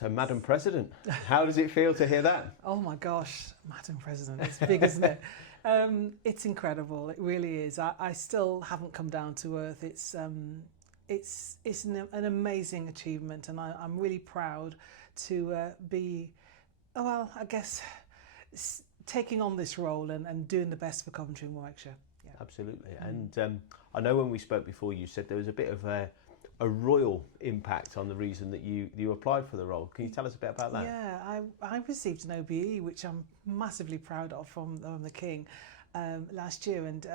So, Madam President, how does it feel to hear that? Oh my gosh, Madam President, it's big, isn't it? It's incredible. It really is. I still haven't come down to earth. It's an amazing achievement, and I'm really proud to be, well, I guess, taking on this role and doing the best for Coventry and Warwickshire. Yeah. Absolutely. And I know when we spoke before, you said there was a bit of a royal impact on the reason that you applied for the role. Can you tell us a bit about that? Yeah, I received an OBE, which I'm massively proud of from the King last year. And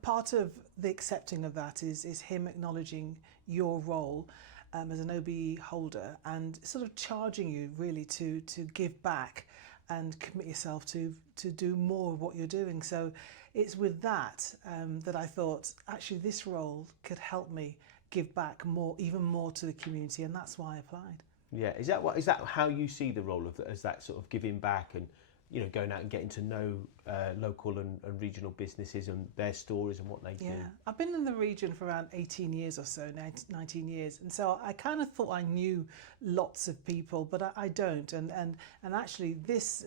part of the accepting of that is him acknowledging your role as an OBE holder and sort of charging you really to give back and commit yourself to do more of what you're doing. So it's with that that I thought, actually, this role could help me give back more, even more to the community, and that's why I applied. Yeah, is that how you see the role of as that sort of giving back and going out and getting to know local and regional businesses and their stories and what they do? Yeah, I've been in the region for around 18 years or so, 19 years, and so I kind of thought I knew lots of people, but I don't. And actually, this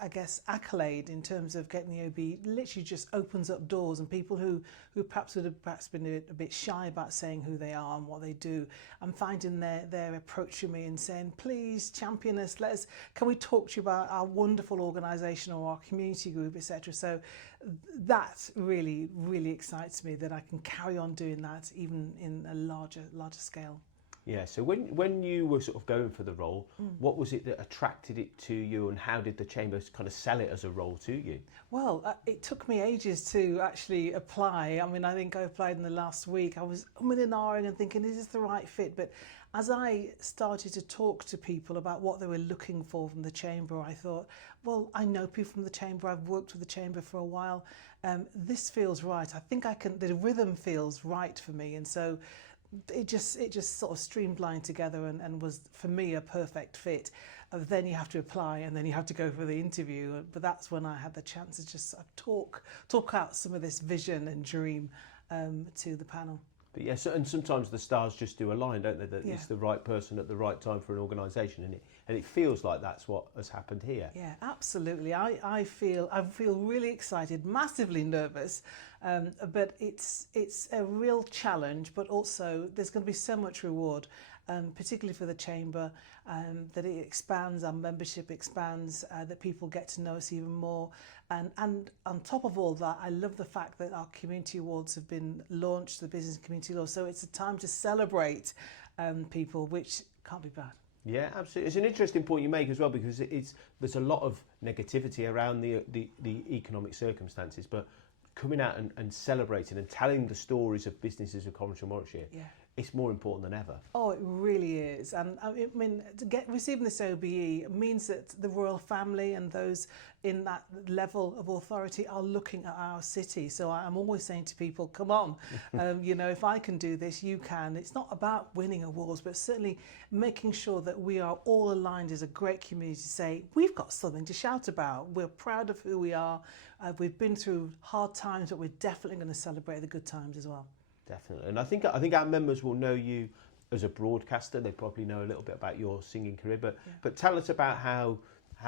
I guess accolade in terms of getting the OB literally just opens up doors, and people who perhaps would have been a bit shy about saying who they are and what they do, I'm finding they're approaching me and saying, please champion us, can we talk to you about our wonderful organisation or our community group, etc. So that really, really excites me that I can carry on doing that even in a larger scale. Yeah, so when you were sort of going for the role, what was it that attracted it to you, and how did the Chamber kind of sell it as a role to you? Well, it took me ages to actually apply. I mean, I think I applied in the last week. I was umming and ahhing and thinking, is this the right fit? But as I started to talk to people about what they were looking for from the Chamber, I thought, well, I know people from the Chamber. I've worked with the Chamber for a while. This feels right. I think the rhythm feels right for me. And so it just sort of streamlined together and was, for me, a perfect fit. Then you have to apply and then you have to go for the interview. But that's when I had the chance to just talk out some of this vision and dream to the panel. But yeah, and sometimes the stars just do align, don't they? That Yeah. It's the right person at the right time for an organisation, and it feels like that's what has happened here. Yeah, absolutely. I feel really excited, massively nervous, but it's a real challenge. But also, there's going to be so much reward, particularly for the Chamber, that it expands, our membership expands, that people get to know us even more. And on top of all that, I love the fact that our community awards have been launched, the Business Community Law. So it's a time to celebrate people, which can't be bad. Yeah, absolutely. It's an interesting point you make as well, because there's a lot of negativity around the economic circumstances, but coming out and celebrating and telling the stories of businesses of Coventry and Warwickshire, Yeah. it's more important than ever. Oh, it really is. And I mean, receiving this OBE means that the royal family and those in that level of authority are looking at our city. So I'm always saying to people, come on, if I can do this, you can. It's not about winning awards, but certainly making sure that we are all aligned as a great community to say, we've got something to shout about. We're proud of who we are. We've been through hard times, but we're definitely going to celebrate the good times as well. Definitely. And I think our members will know you as a broadcaster. They probably know a little bit about your singing career, but tell us about how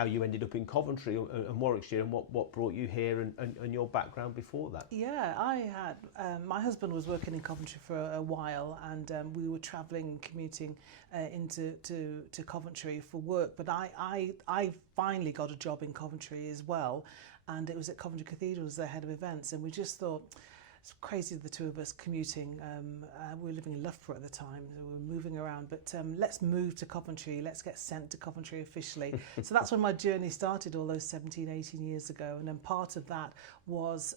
you ended up in Coventry and Warwickshire, and what brought you here, and your background before that. Yeah, I had my husband was working in Coventry for a while, and we were travelling and commuting into Coventry for work. But I finally got a job in Coventry as well, and it was at Coventry Cathedral as their head of events, and we just thought, it's crazy, the two of us commuting. We were living in Loughborough at the time, so we were moving around. But let's move to Coventry. Let's get sent to Coventry officially. So that's when my journey started all those 17, 18 years ago. And then part of that was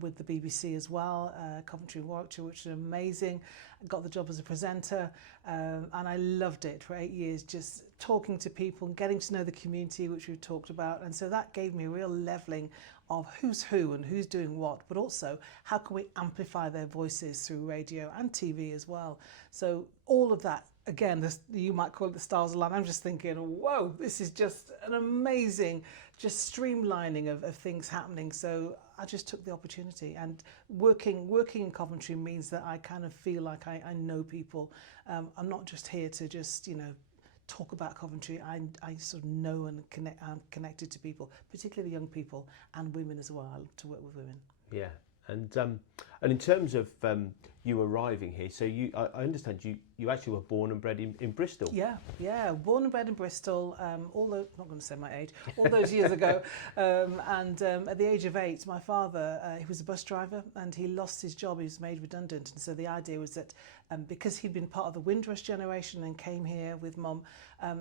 with the BBC as well, Coventry and Warwickshire, which was amazing. I got the job as a presenter, and I loved it for 8 years, just talking to people and getting to know the community, which we've talked about. And so that gave me a real levelling of who's who and who's doing what, but also how can we amplify their voices through radio and TV as well. So all of that, again, you might call it the stars align. I'm just thinking, whoa, this is just an amazing, just streamlining of things happening. So I just took the opportunity, and working in Coventry means that I kind of feel like I know people. I'm not just here to just, talk about Coventry, I sort of know and I'm connected to people, particularly young people and women as well. I love to work with women. Yeah, and in terms of you arriving here, so I understand you actually were born and bred in Bristol. Yeah, born and bred in Bristol. Although I'm not going to say my age, all those years ago. And at the age of 8, my father, he was a bus driver, and he lost his job. He was made redundant, and so the idea was that because he'd been part of the Windrush generation and came here with Mum,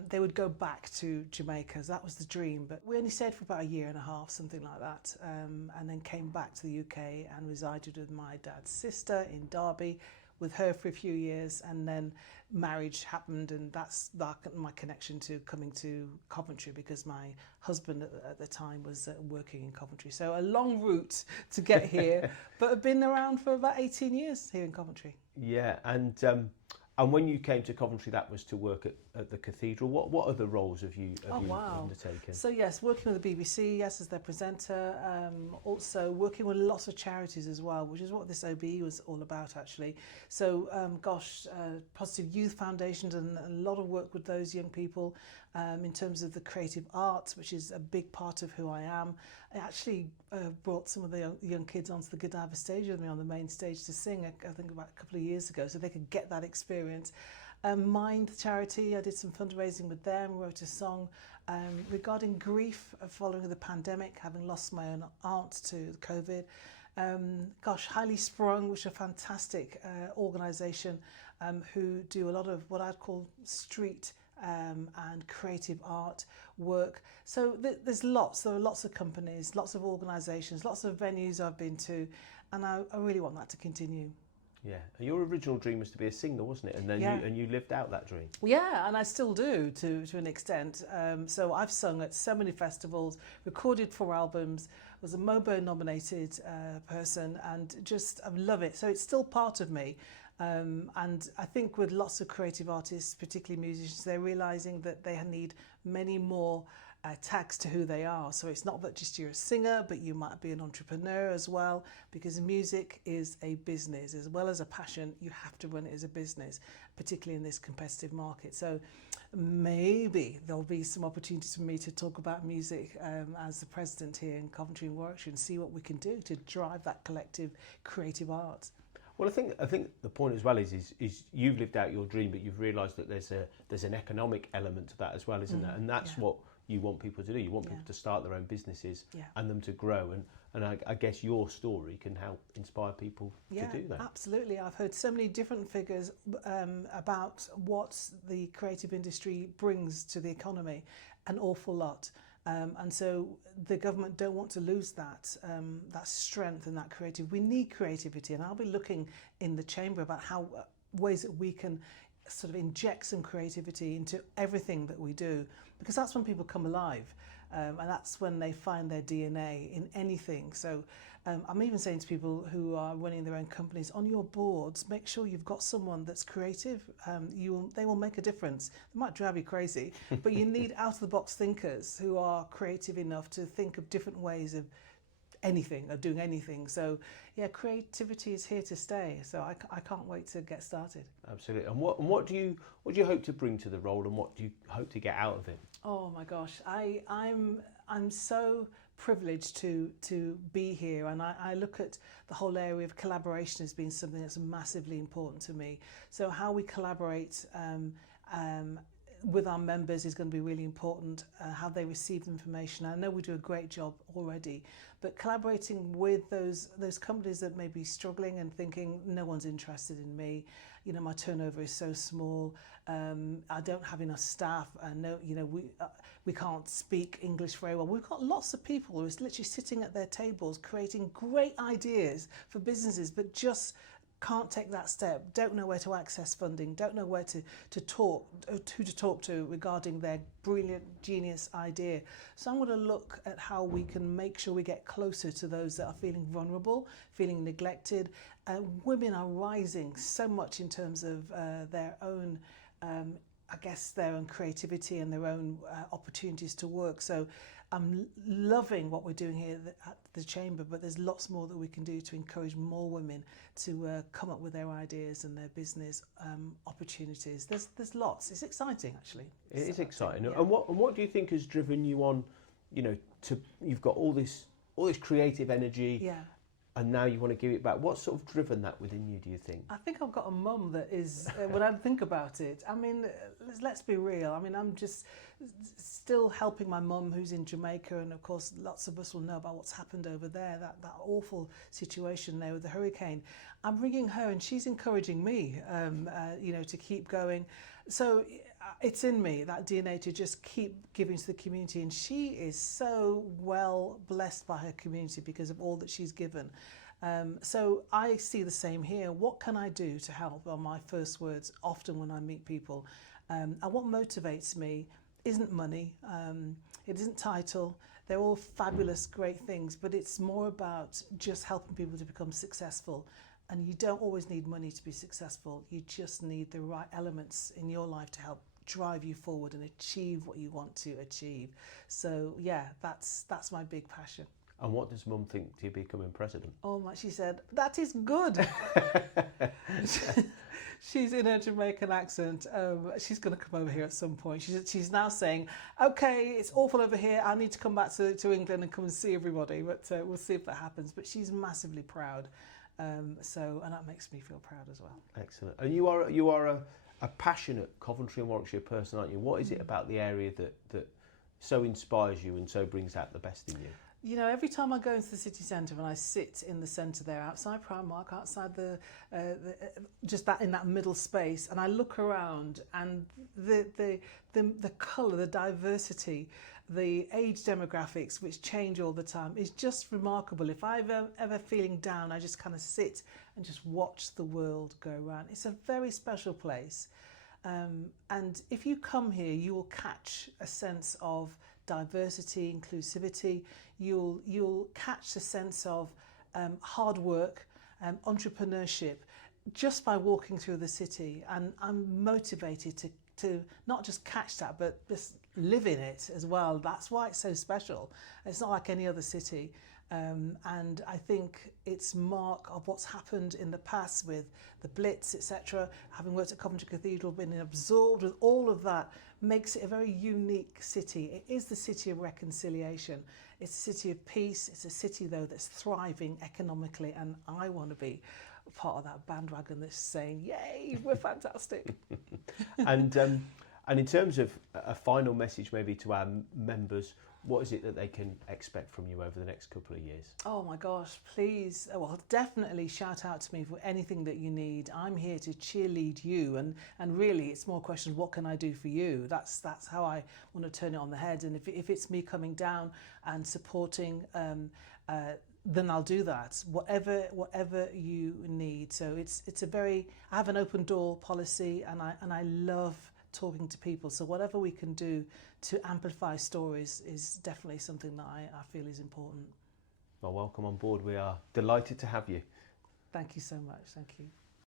they would go back to Jamaica. So that was the dream. But we only stayed for about a year and a half, something like that, and then came back to the UK and resided with my dad's sister in Derby, with her for a few years, and then marriage happened, and that's my connection to coming to Coventry, because my husband at the time was working in Coventry. So a long route to get here, but I've been around for about 18 years here in Coventry. Yeah, and when you came to Coventry, that was to work at the cathedral. What other roles have you undertaken? So yes, working with the BBC, yes, as their presenter, also working with lots of charities as well, which is what this OBE was all about actually. So Positive Youth Foundations, and a lot of work with those young people in terms of the creative arts, which is a big part of who I am. I actually brought some of the young kids onto the Godley stage with me on the main stage to sing, I think about a couple of years ago, so they could get that experience. Mind charity, I did some fundraising with them, wrote a song regarding grief following the pandemic, having lost my own aunt to COVID. Highly Sprung, which is a fantastic organisation who do a lot of what I'd call street and creative art work. So there are lots of companies, lots of organisations, lots of venues I've been to, and I really want that to continue. Yeah, and your original dream was to be a singer, wasn't it? And then you lived out that dream. Yeah, and I still do to an extent. So I've sung at so many festivals, recorded 4 albums, was a MOBO nominated person, and just I love it. So it's still part of me. And I think with lots of creative artists, particularly musicians, they're realising that they need many more tags to who they are. So it's not that just you're a singer, but you might be an entrepreneur as well, because music is a business as well as a passion. You have to run it as a business, particularly in this competitive market. So maybe there'll be some opportunities for me to talk about music as the president here in Coventry and Warwickshire, and see what we can do to drive that collective creative art. Well, I think the point as well is you've lived out your dream, but you've realised that there's an economic element to that as well, isn't there? And that's what you want people to do. You want people to start their own businesses and them to grow. And I guess your story can help inspire people to do that. Absolutely. I've heard so many different figures about what the creative industry brings to the economy, an awful lot. And so the government don't want to lose that strength and that creative. We need creativity, and I'll be looking in the chamber about how ways that we can sort of inject some creativity into everything that we do, because that's when people come alive, and that's when they find their DNA in anything. So I'm even saying to people who are running their own companies, on your boards, make sure you've got someone that's creative. They will make a difference. They might drive you crazy, but you need out-of-the-box thinkers who are creative enough to think of different ways of doing anything. So yeah, creativity is here to stay. So I can't wait to get started. Absolutely. And what do you hope to bring to the role, and what do you hope to get out of it? Oh my gosh, I'm so privileged to be here, and I look at the whole area of collaboration as being something that's massively important to me. So how we collaborate with our members is going to be really important, how they receive information. I know we do a great job already, but collaborating with those companies that may be struggling and thinking, no one's interested in me, my turnover is so small, I don't have enough staff, we can't speak English very well. We've got lots of people who are literally sitting at their tables creating great ideas for businesses, but just can't take that step, don't know where to access funding, don't know where who to talk to regarding their brilliant genius idea. So I'm going to look at how we can make sure we get closer to those that are feeling vulnerable, feeling neglected. Women are rising so much in terms of their own I guess, their own creativity and their own opportunities to work. So I'm loving what we're doing here at the Chamber, but there's lots more that we can do to encourage more women to come up with their ideas and their business opportunities. There's lots. It's exciting, actually. It is exciting. Yeah. And what do you think has driven you on, you've got all this creative energy, Yeah. and now you want to give it back. What's sort of driven that within you, do you think? I think I've got a mum that is, when I think about it, I mean, let's be real. I mean, I'm just still helping my mum who's in Jamaica, and of course lots of us will know about what's happened over there, that awful situation there with the hurricane. I'm ringing her and she's encouraging me, to keep going. So it's in me, that DNA, to just keep giving to the community, and she is so well blessed by her community because of all that she's given. So I see the same here. What can I do to help? Are my first words often when I meet people. And what motivates me isn't money, it isn't title. They're all fabulous, great things, but it's more about just helping people to become successful. And you don't always need money to be successful. You just need the right elements in your life to help drive you forward and achieve what you want to achieve. So yeah, that's my big passion. And what does Mum think to you becoming president? Oh my, she said, that is good. She's in her Jamaican accent. She's going to come over here at some point. She's now saying, okay, it's awful over here. I need to come back to England and come and see everybody. But we'll see if that happens. But she's massively proud. And that makes me feel proud as well. Excellent. And you are a passionate Coventry and Warwickshire person, aren't you? What is it about the area that so inspires you and so brings out the best in you? You know, every time I go into the city centre and I sit in the centre there, outside Primark, outside just that in that middle space, and I look around, and the colour, the diversity, the age demographics, which change all the time, is just remarkable. If I'm ever feeling down, I just kind of sit and just watch the world go around. It's a very special place. And if you come here, you will catch a sense of diversity, inclusivity. You'll catch a sense of hard work, entrepreneurship, just by walking through the city. And I'm motivated to not just catch that, but just live in it as well. That's why it's so special. It's not like any other city. And I think it's mark of what's happened in the past with the Blitz, etc. Having worked at Coventry Cathedral, been absorbed with all of that, makes it a very unique city. It is the city of reconciliation. It's a city of peace. It's a city, though, that's thriving economically, and I want to be part of that bandwagon that's saying, yay, we're fantastic. And in terms of a final message maybe to our members, what is it that they can expect from you over the next couple of years? Oh my gosh, please, well, definitely shout out to me for anything that you need. I'm here to cheerlead you, and really it's more a question of what can I do for you? That's how I want to turn it on the head. And if it's me coming down and supporting, then I'll do that, whatever you need. So I have an open door policy, and I love talking to people. So whatever we can do to amplify stories is definitely something that I feel is important. Well, welcome on board. We are delighted to have you. Thank you so much. Thank you.